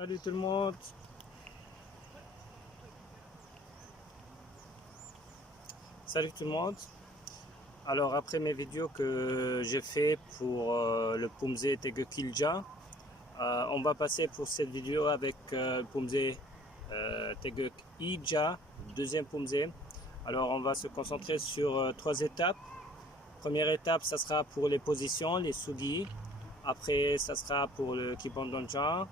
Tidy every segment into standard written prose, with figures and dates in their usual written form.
Salut tout le monde. Salut tout le monde. Alors après mes vidéos que j'ai fait pour le Pumze Tegekilja, on va passer pour cette vidéo avec le Pumze Tegekija, deuxième Pumze. Alors on va se concentrer sur trois étapes. Première étape, ça sera pour les positions, les sugi. Après, ça sera pour le Kibondonja.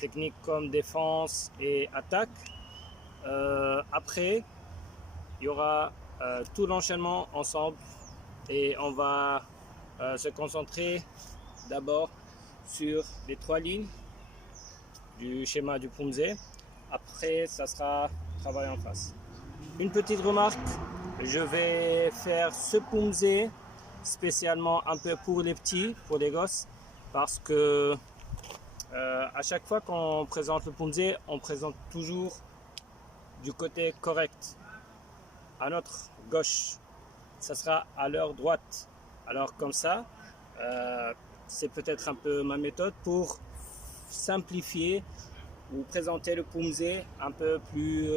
Techniques comme défense et attaque. Après, il y aura tout l'enchaînement ensemble et on va se concentrer d'abord sur les trois lignes du schéma du Pumze. Après, ça sera travail en face. Une petite remarque, je vais faire ce Pumze spécialement un peu pour les petits, pour les gosses, parce que à chaque fois qu'on présente le Pumze, on présente toujours du côté correct. À notre gauche, ça sera à leur droite. Alors comme ça, c'est peut-être un peu ma méthode pour simplifier ou présenter le Pumze un peu plus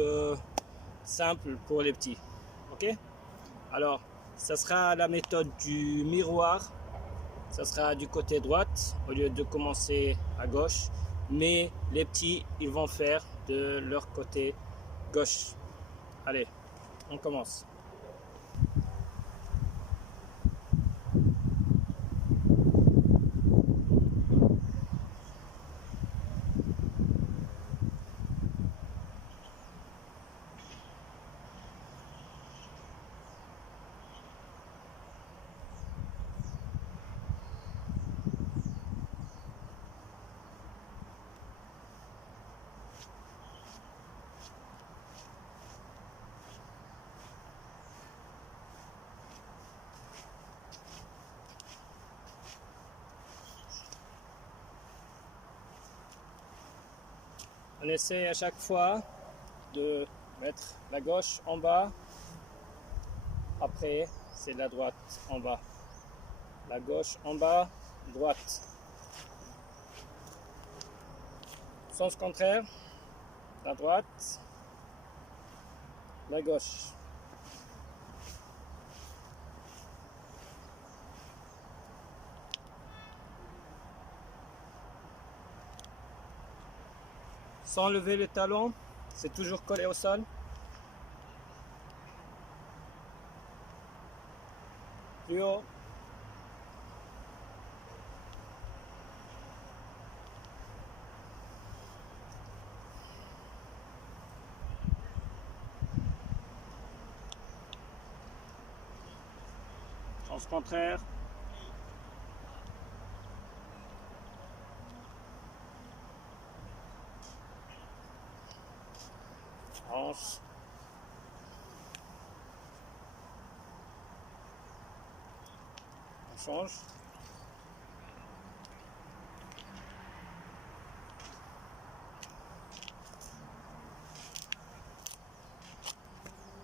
simple pour les petits. Ok? Alors, ça sera la méthode du miroir. Ça sera du côté droite au lieu de commencer à gauche. Mais les petits, ils vont faire de leur côté gauche. Allez, on commence. On essaie à chaque fois de mettre la gauche en bas. Après, c'est la droite en bas. La gauche en bas, droite. Sens contraire, la droite, la gauche. Sans lever le talon, c'est toujours collé au sol. Plus haut. Sens contraire. Hanche. On change.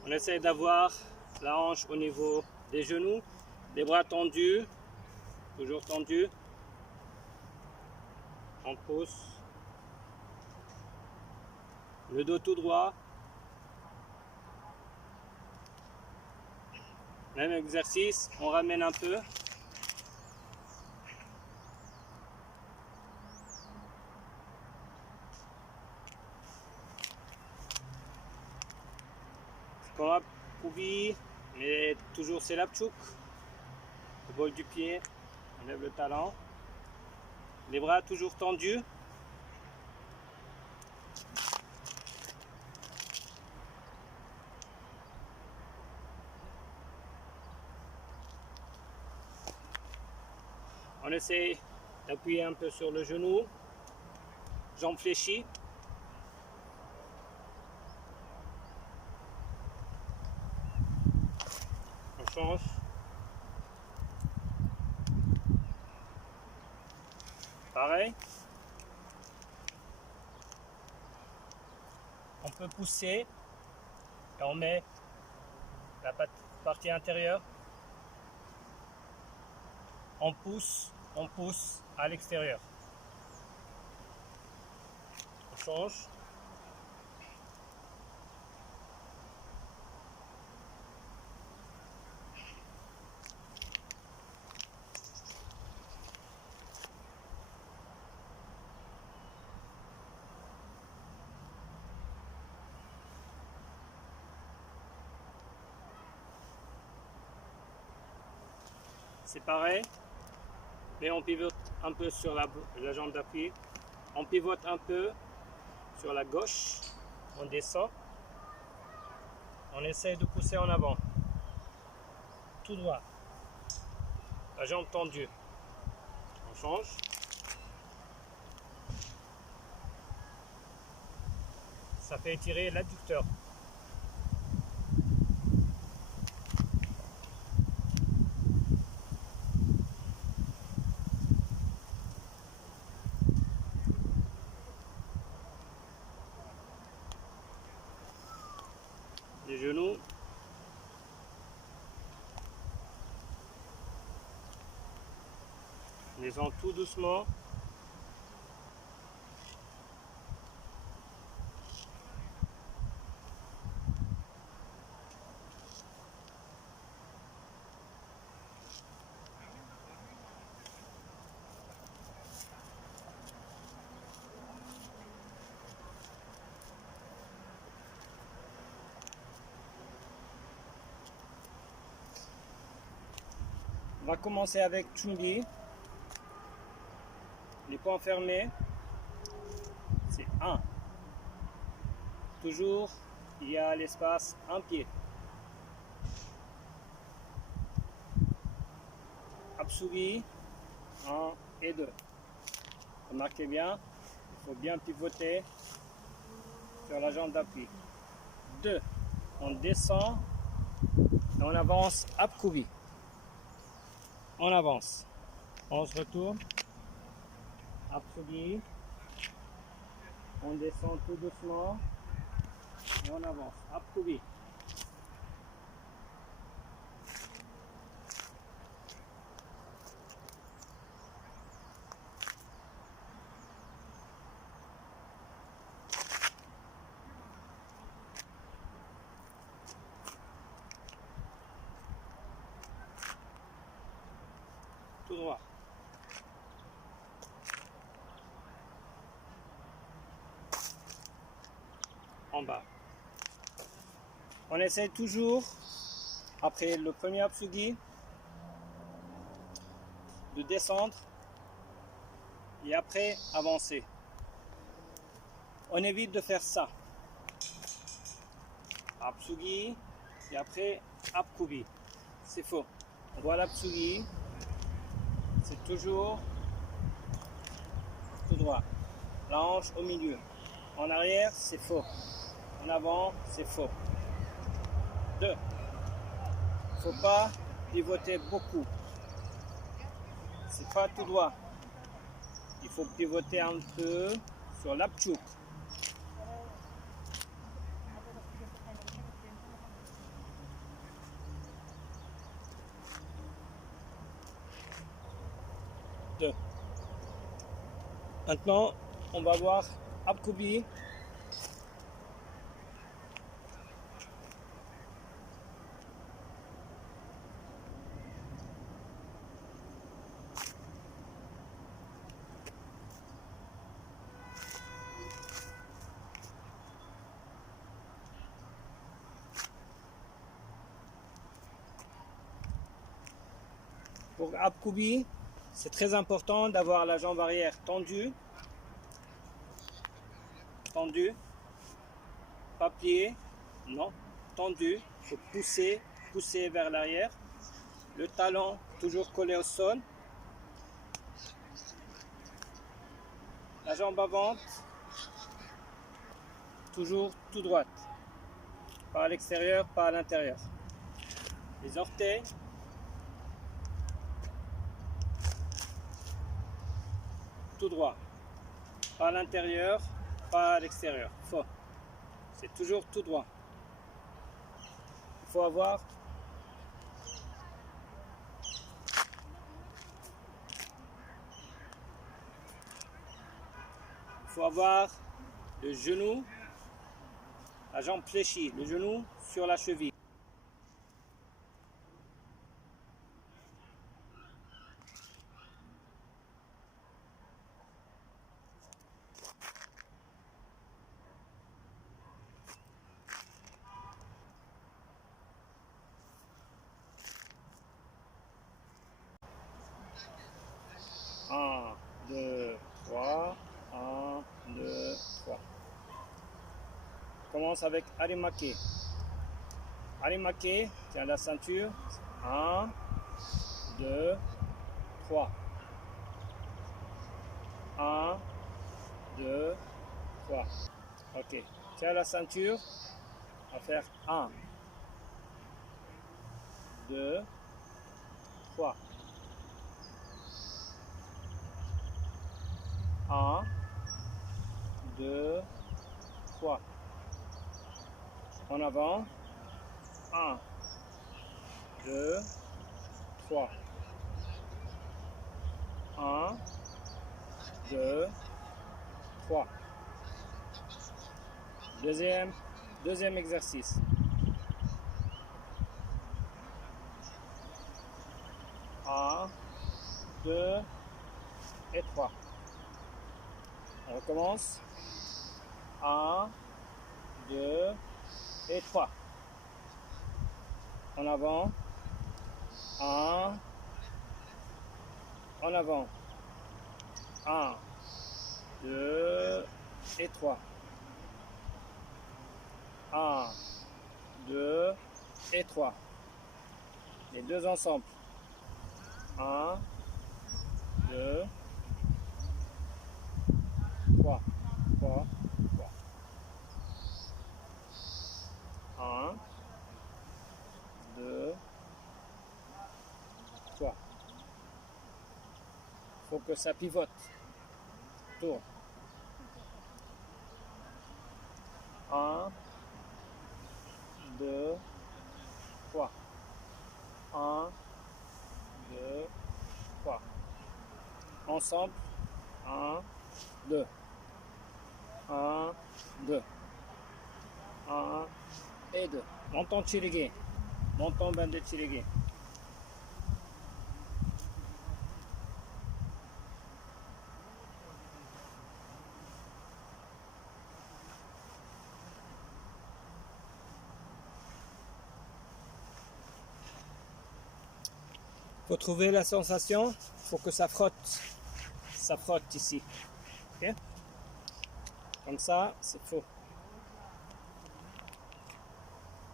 On essaie d'avoir la hanche au niveau des genoux, les bras tendus, toujours tendus. On pousse. Le dos tout droit. Même exercice, on ramène un peu. Comme a pouvi, mais toujours c'est l'apchouk. Le bol du pied, on lève le talon. Les bras toujours tendus. On essaie d'appuyer un peu sur le genou. Jambes fléchies. On change. Pareil. On peut pousser et on met la partie intérieure. On pousse à l'extérieur. On change. C'est pareil, mais on pivote un peu sur la jambe d'appui. On pivote un peu sur la gauche. On descend. On essaye de pousser en avant. Tout droit. La jambe tendue. On change. Ça fait étirer l'adducteur. Les genoux. Descend tout doucement. On va commencer avec Chun-Li. Les poings fermés. C'est 1. Toujours, il y a l'espace un pied. Apsugi, 1 et 2. Remarquez bien, il faut bien pivoter sur la jambe d'appui. 2. On descend et on avance Apsugi. On avance. On se retourne. Apsugi. On descend tout doucement. Et on avance. Apsugi. Tout droit. En bas. On essaie toujours, après le premier Apsugi, de descendre et après avancer. On évite de faire ça. Apsugi et après Apkubi. C'est faux. On voit l'Apsugi, c'est toujours tout droit. La hanche au milieu. En arrière, c'est faux. En avant, c'est faux. 2. Il ne faut pas pivoter beaucoup. C'est pas tout droit. Il faut pivoter un peu sur l'apchuk. Maintenant, on va voir Apkubi. Pour Apkubi, c'est très important d'avoir la jambe arrière tendue. Tendue. Pas pliée. Non. Tendue. Il faut pousser vers l'arrière. Le talon toujours collé au sol. La jambe avant. Toujours tout droite. Pas à l'extérieur, pas à l'intérieur. Les orteils. Tout droit. Pas à l'intérieur, pas à l'extérieur. Faux. C'est toujours tout droit. Il faut avoir le genou, la jambe fléchie, le genou sur la cheville. Un, deux, trois. 1, 2, 3. Commence avec Arimake. Arimake, tiens la ceinture. 1, 2, 3. 1, 2, 3. Ok. Tiens la ceinture. On va faire 1, 2, 3. 1, 2, 3. En avant. 1, 2, 3. 1, 2, 3. Deuxième exercice. 1, 2 et 3. On recommence. 1, 2 et 3. En avant. 1. En avant. 1, 2 et 3. 1, 2 et 3. Les deux ensemble. 1, 2, 3. 3, 3. 1, 2, 3. Il faut que ça pivote. Tourne. 1, 2, 3. 1, 2, 3. Ensemble. 1, 2. 1, 2. 1 et 2. Montant Chirigé. Montant bandé Chirigé. Pour trouver la sensation, il faut que ça frotte. Ça frotte ici. Okay? Comme ça, c'est faux.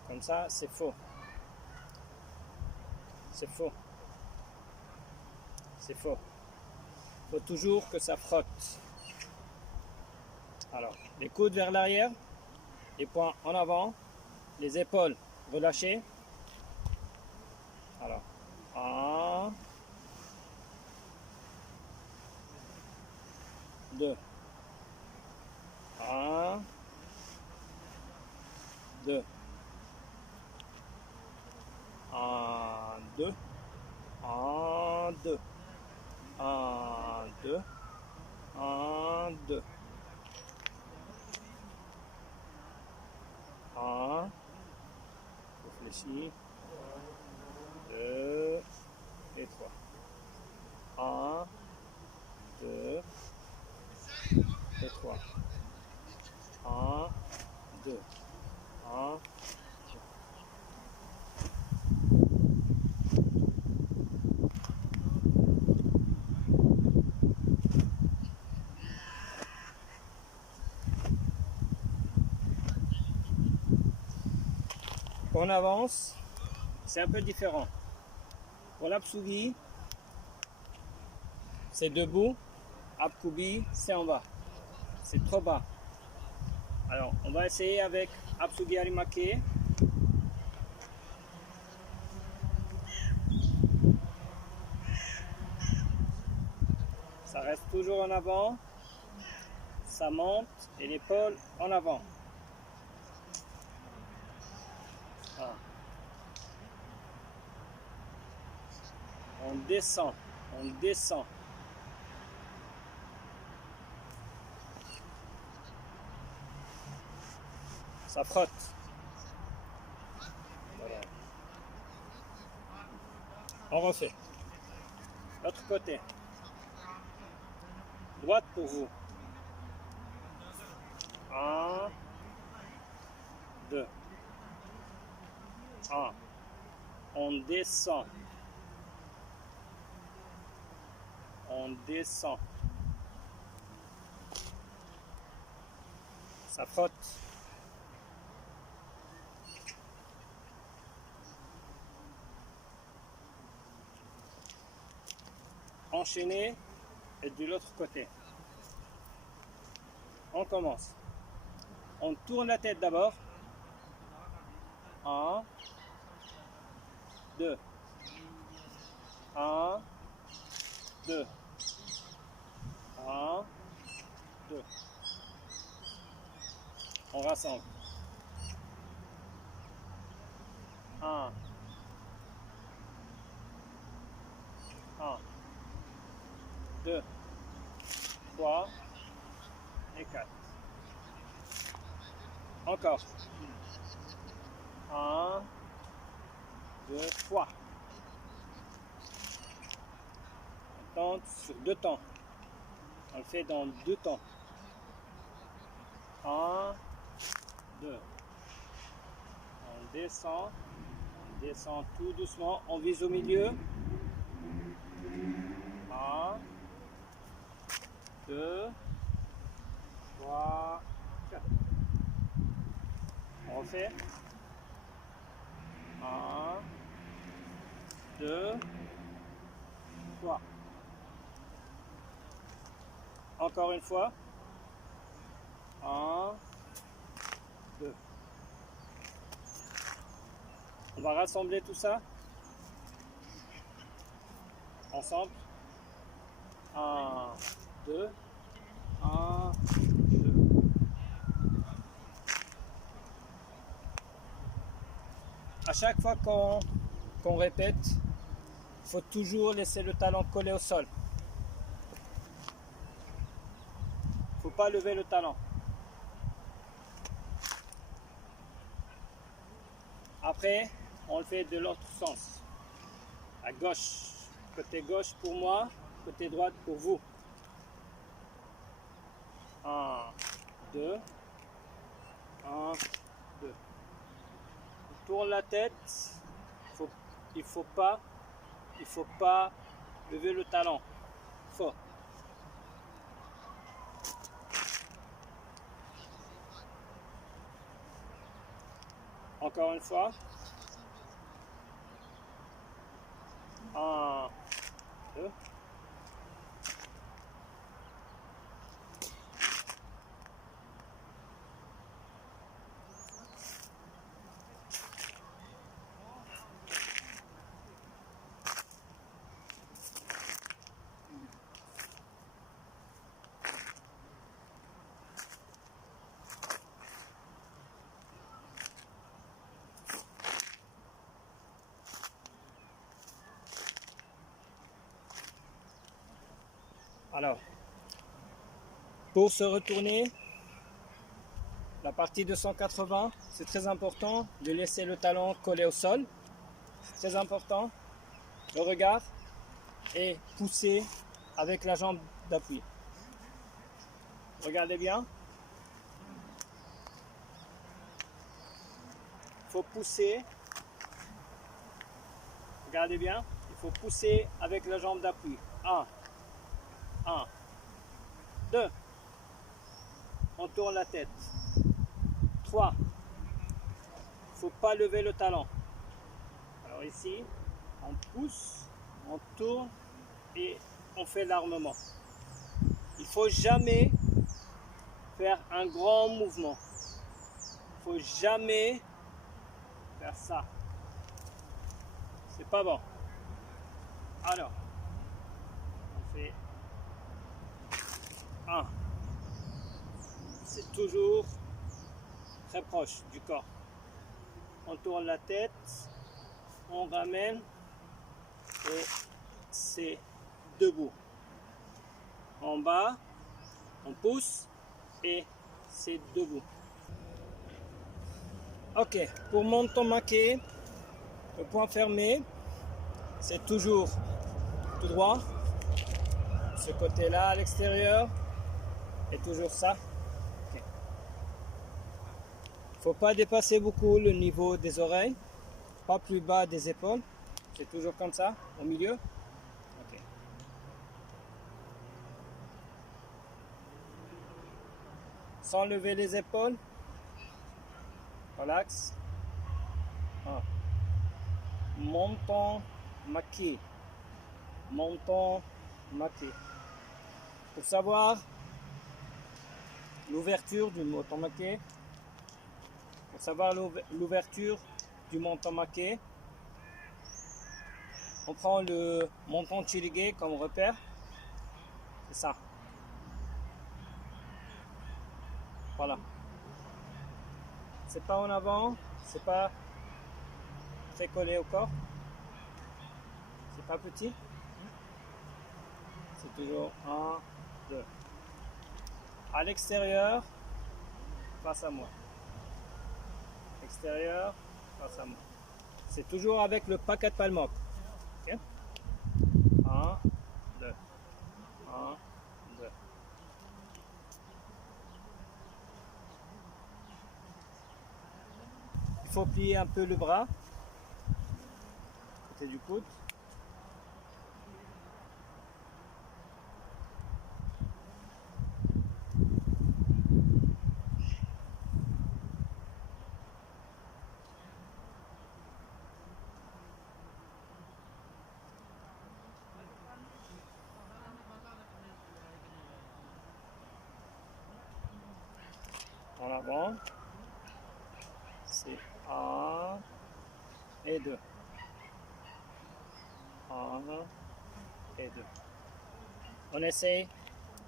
Comme ça, c'est faux. C'est faux. C'est faux. Il faut toujours que ça frotte. Alors, les coudes vers l'arrière, les poings en avant, les épaules relâchées. Alors, 1, 2. 1, 2. 1, 2. 1, 2. 1, 2. 1, 2. 1. Réfléchis. 2 et 3. 1, 2 et 3. 1, 2. 1. On avance, c'est un peu différent. Pour l'Apsugi, c'est debout, Apkubi, c'est en bas. C'est trop bas. Alors, on va essayer avec Apsugi Arimake. Ça reste toujours en avant. Ça monte et l'épaule en avant. Voilà. On descend, on descend. Ça frotte. Voilà. On refait. L'autre côté. Droite pour vous. 1, 2. 1. On descend. On descend. Ça frotte. Enchaîner et de l'autre côté. On commence. On tourne la tête d'abord. 1, 2. 1, 2. 1, 2. On rassemble. 1, 1, 2, 3 et 4. Encore. 1, 2 fois. On tente sur 2 temps. On le fait dans 2 temps. 1, 2. On descend tout doucement. On vise au milieu. 1, 2, 3, 4. On refait. 1, 2, 3. Encore une fois. 1, 2. On va rassembler tout ça ensemble. 1, 2, 1, 2. À chaque fois qu'on répète, il faut toujours laisser le talon collé au sol. Il ne faut pas lever le talon. Après, on le fait de l'autre sens. À gauche. Côté gauche pour moi, côté droite pour vous. 1, 2. 1, 2. On tourne la tête. Il faut pas lever le talon. Fort. Encore une fois. 1, 2. Alors, pour se retourner, la partie de 180, c'est très important de laisser le talon collé au sol. C'est très important. Le regard et pousser avec la jambe d'appui. Regardez bien. Il faut pousser. Regardez bien. Il faut pousser avec la jambe d'appui. 1, 2. On tourne la tête. 3. Il ne faut pas lever le talon. Alors ici, on pousse, on tourne et on fait l'armement. Il ne faut jamais faire un grand mouvement. Il ne faut jamais faire ça. C'est pas bon. Alors, on fait 1. C'est toujours très proche du corps. On tourne la tête, on ramène et c'est debout. En bas, on pousse et c'est debout. Ok, pour mon tomahawk, le point fermé, c'est toujours tout droit. Ce côté-là à l'extérieur, et toujours ça. Okay. Faut pas dépasser beaucoup le niveau des oreilles, pas plus bas des épaules. C'est toujours comme ça, au milieu. Okay. Sans lever les épaules. Relax. Menton maqué. Menton maqué. Pour savoir l'ouverture du menton maqué, pour savoir l'ouverture du menton maqué, on prend le menton chirigué comme repère. C'est ça. Voilà. C'est pas en avant, c'est pas très collé au corps. C'est pas petit. C'est toujours 1, 2. À l'extérieur, face à moi. Extérieur, face à moi. C'est toujours avec le paquet de palmok. Okay? 1, 2. 1, 2. Il faut plier un peu le bras, côté du coude. En avant, c'est 1 et 2. 1 et 2. On essaye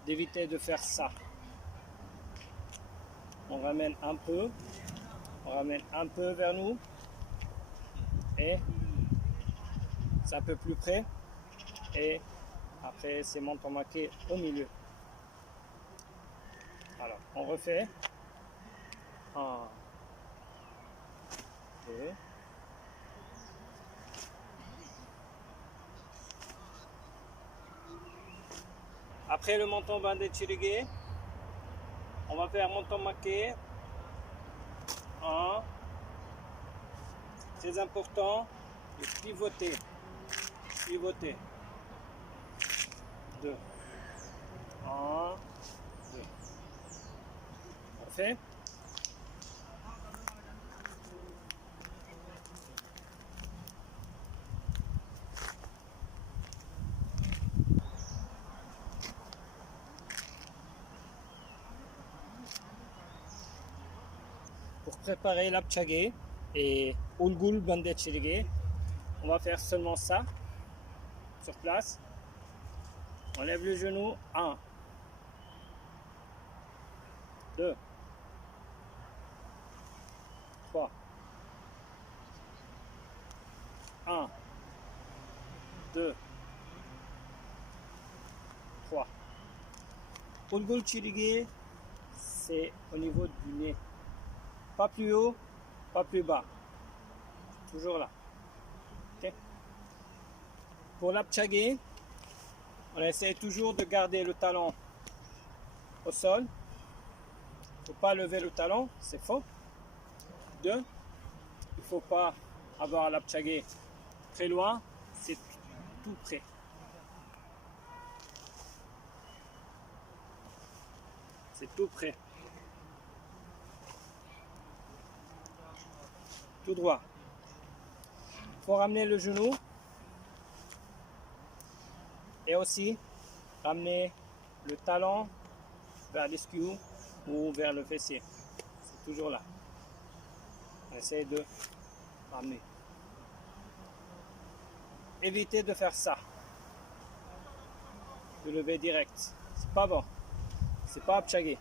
d'éviter de faire ça. On ramène un peu vers nous et c'est un peu plus près et après c'est menton maqué au milieu. Alors on refait 1, 2. Après le menton bandé chirigué, on va faire menton maqué. 1. Très important de pivoter. Pivoter. 2. 1, 2. On fait. Pour préparer l'apchagé et Ulgul bandé chirigué, on va faire seulement ça sur place. On lève le genou. 1, 2, 3. 1, 2, 3. Ulgul chirigué, c'est au niveau du nez. Pas plus haut, pas plus bas. Toujours là. Okay. Pour l'apchagé, on essaie toujours de garder le talon au sol. Il ne faut pas lever le talon, c'est faux. 2. Il ne faut pas avoir l'apchagé très loin, c'est tout près. C'est tout près. Tout droit. Il faut ramener le genou et aussi ramener le talon vers l'esquive ou vers le fessier. C'est toujours là. On essaie de ramener. Évitez de faire ça. De lever direct. C'est pas bon. C'est pas apchagé.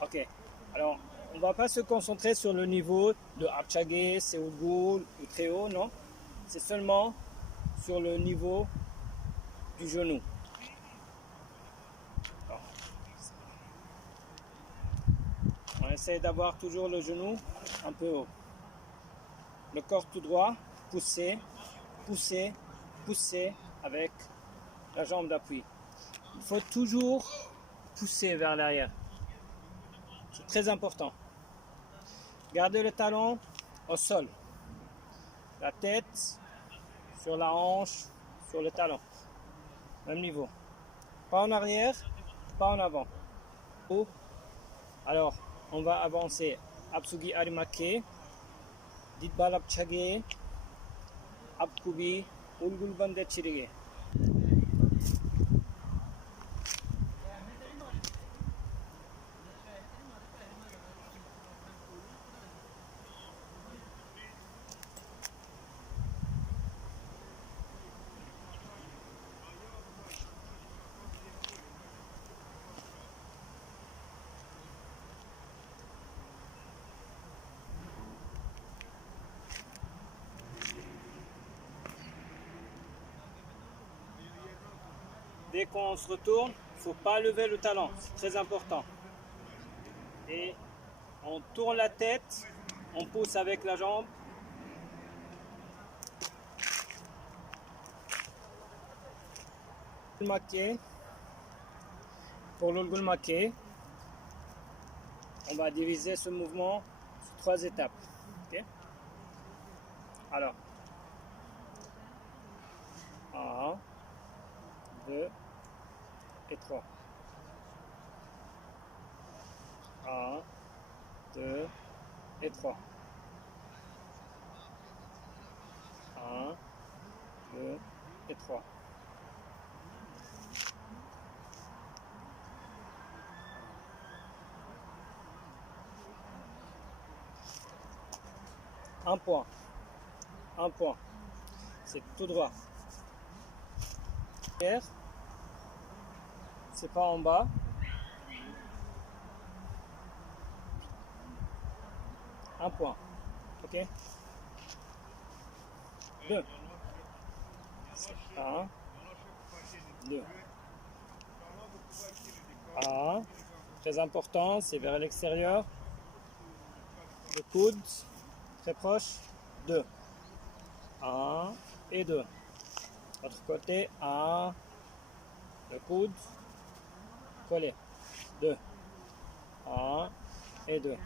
Ok. Alors, on va pas se concentrer sur le niveau de apchagé, seoul ou très haut, non. C'est seulement sur le niveau du genou. On Essaye d'avoir toujours le genou un peu haut. Le corps tout droit, pousser, pousser, pousser avec la jambe d'appui. Il faut toujours pousser vers l'arrière. C'est très important. Gardez le talon au sol. La tête sur la hanche, sur le talon. Même niveau. Pas en arrière, pas en avant. Alors, on va avancer. Absugi arimake, ditbalap chage, abkubi, ulgul bande chirige. Dès qu'on se retourne, il ne faut pas lever le talon, c'est très important. Et on tourne la tête, on pousse avec la jambe. Pour l'ulgul maké, on va diviser ce mouvement sur 3 étapes. Okay? Alors, 1, 2 et 3. 1, 2 et 3. 1, 2 et 3. Un point. Un point. C'est tout droit. C'est pas en bas. Un point. Ok. 2. 1. 2. 1. Très important, c'est vers l'extérieur. Le coude, très proche. 2. 1 et 2. L'autre côté, 1. Le coude, collé. 2. 1 et 2.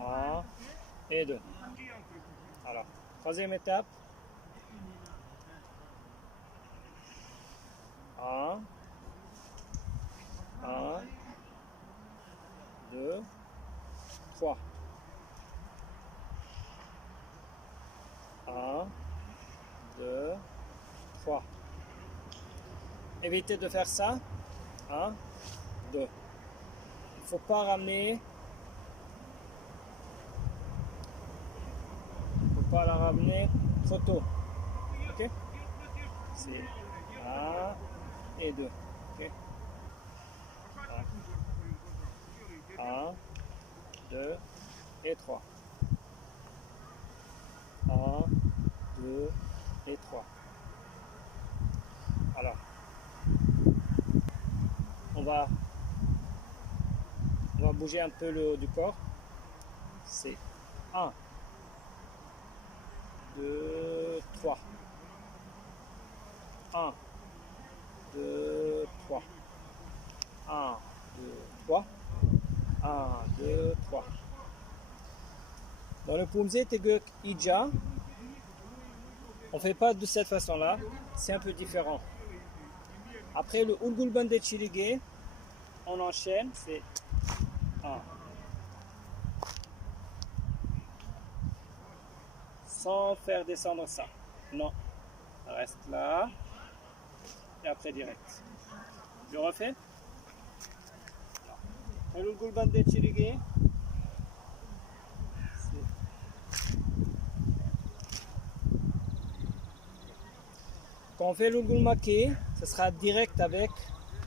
1 et 2. Alors, troisième étape. 1, 1, 2, 3. 1, 2, 3. Évitez de faire ça. 1, 2. Il ne faut pas ramener. Pas la ramener trop tôt. Ok? C'est 1 et 2. Ok? 1, 2 et 3. 1, 2 et 3. Alors, on va bouger un peu le haut du corps. C'est 1, 2, 3. 1, 2, 3. 1, 2, 3. 1, 2, 3. Dans le Pumse Teguk Ija, on ne fait pas de cette façon-là, c'est un peu différent. Après le Ulgul Bande Chirige, on enchaîne, c'est 1. Sans faire descendre ça. Non. Reste là. Et après direct. Je refais. Ulgul Bande Chirige. Quand on fait l'Ulgul Maké, ce sera direct avec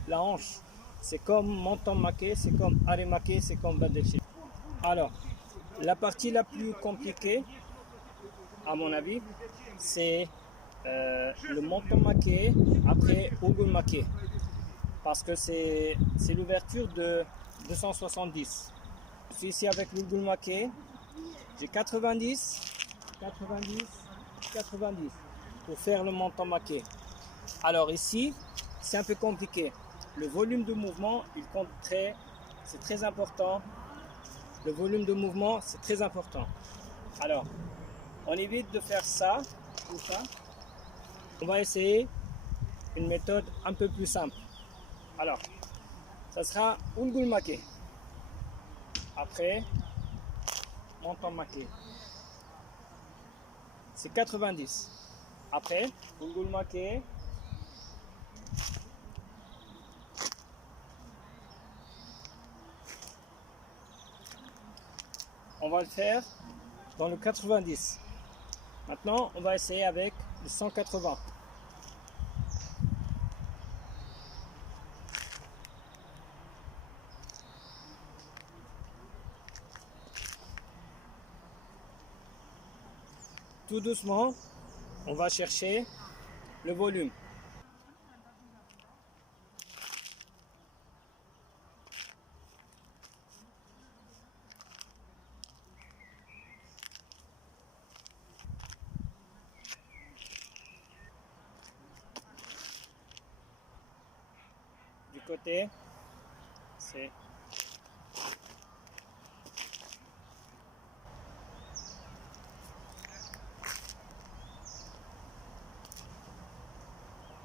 la hanche. C'est comme montant maké, c'est comme arrêt maké, c'est comme Bande Chirige. Alors, la partie la plus compliquée, à mon avis, c'est le montant maké après Ulgul Maké. Parce que c'est l'ouverture de 270. Je suis ici avec l'Ulgul Maké. J'ai 90, 90, 90 pour faire le montant maqué. Alors ici, c'est un peu compliqué. Le volume de mouvement, il compte c'est très important. Le volume de mouvement, c'est très important. Alors, on évite de faire ça, tout ça. On va essayer une méthode un peu plus simple. Alors, ça sera Ulgul Maké. Après, montant maqué. C'est 90. Après, Ulgul Maké. On va le faire dans le 90. Maintenant, on va essayer avec le 180. Tout doucement, on va chercher le volume. Du côté, c'est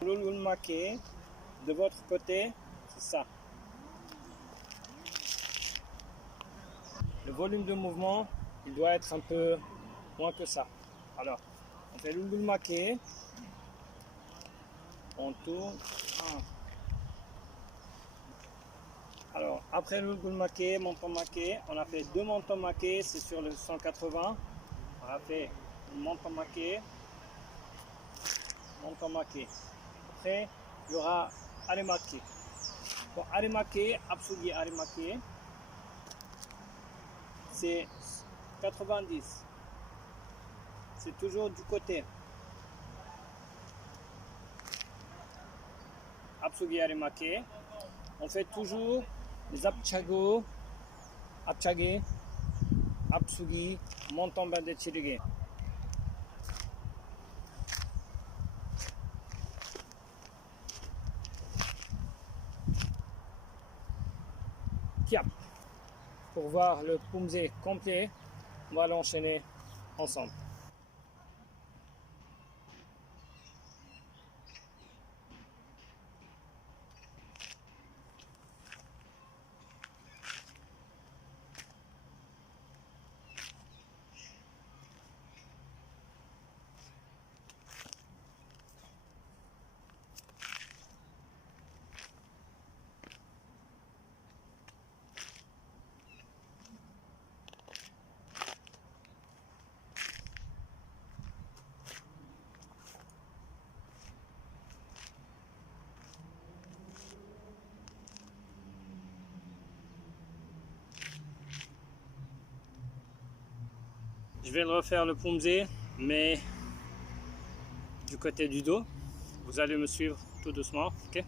l'Ulgul Maké. De votre côté, c'est ça. Le volume de mouvement, il doit être un peu moins que ça. Alors, on fait l'Ulgul Maké. On tourne. Alors, après l'Ulgul Maké, montant maqué, on a fait 2 montants maqués, c'est sur le 180. On a fait montant maqué, montant maqué. Après, il y aura arrêt maqué. Pour arrêt maqué, Apsugi arrêt maqué, c'est 90. C'est toujours du côté. Apsugi arrêt maqué. On fait toujours les apchago, apchage, apsugi, montant bande chirigé. Tiap. Pour voir le pumzé complet, on va l'enchaîner ensemble. Je vais le refaire le pumzé, mais du côté du dos. Vous allez me suivre tout doucement, ok?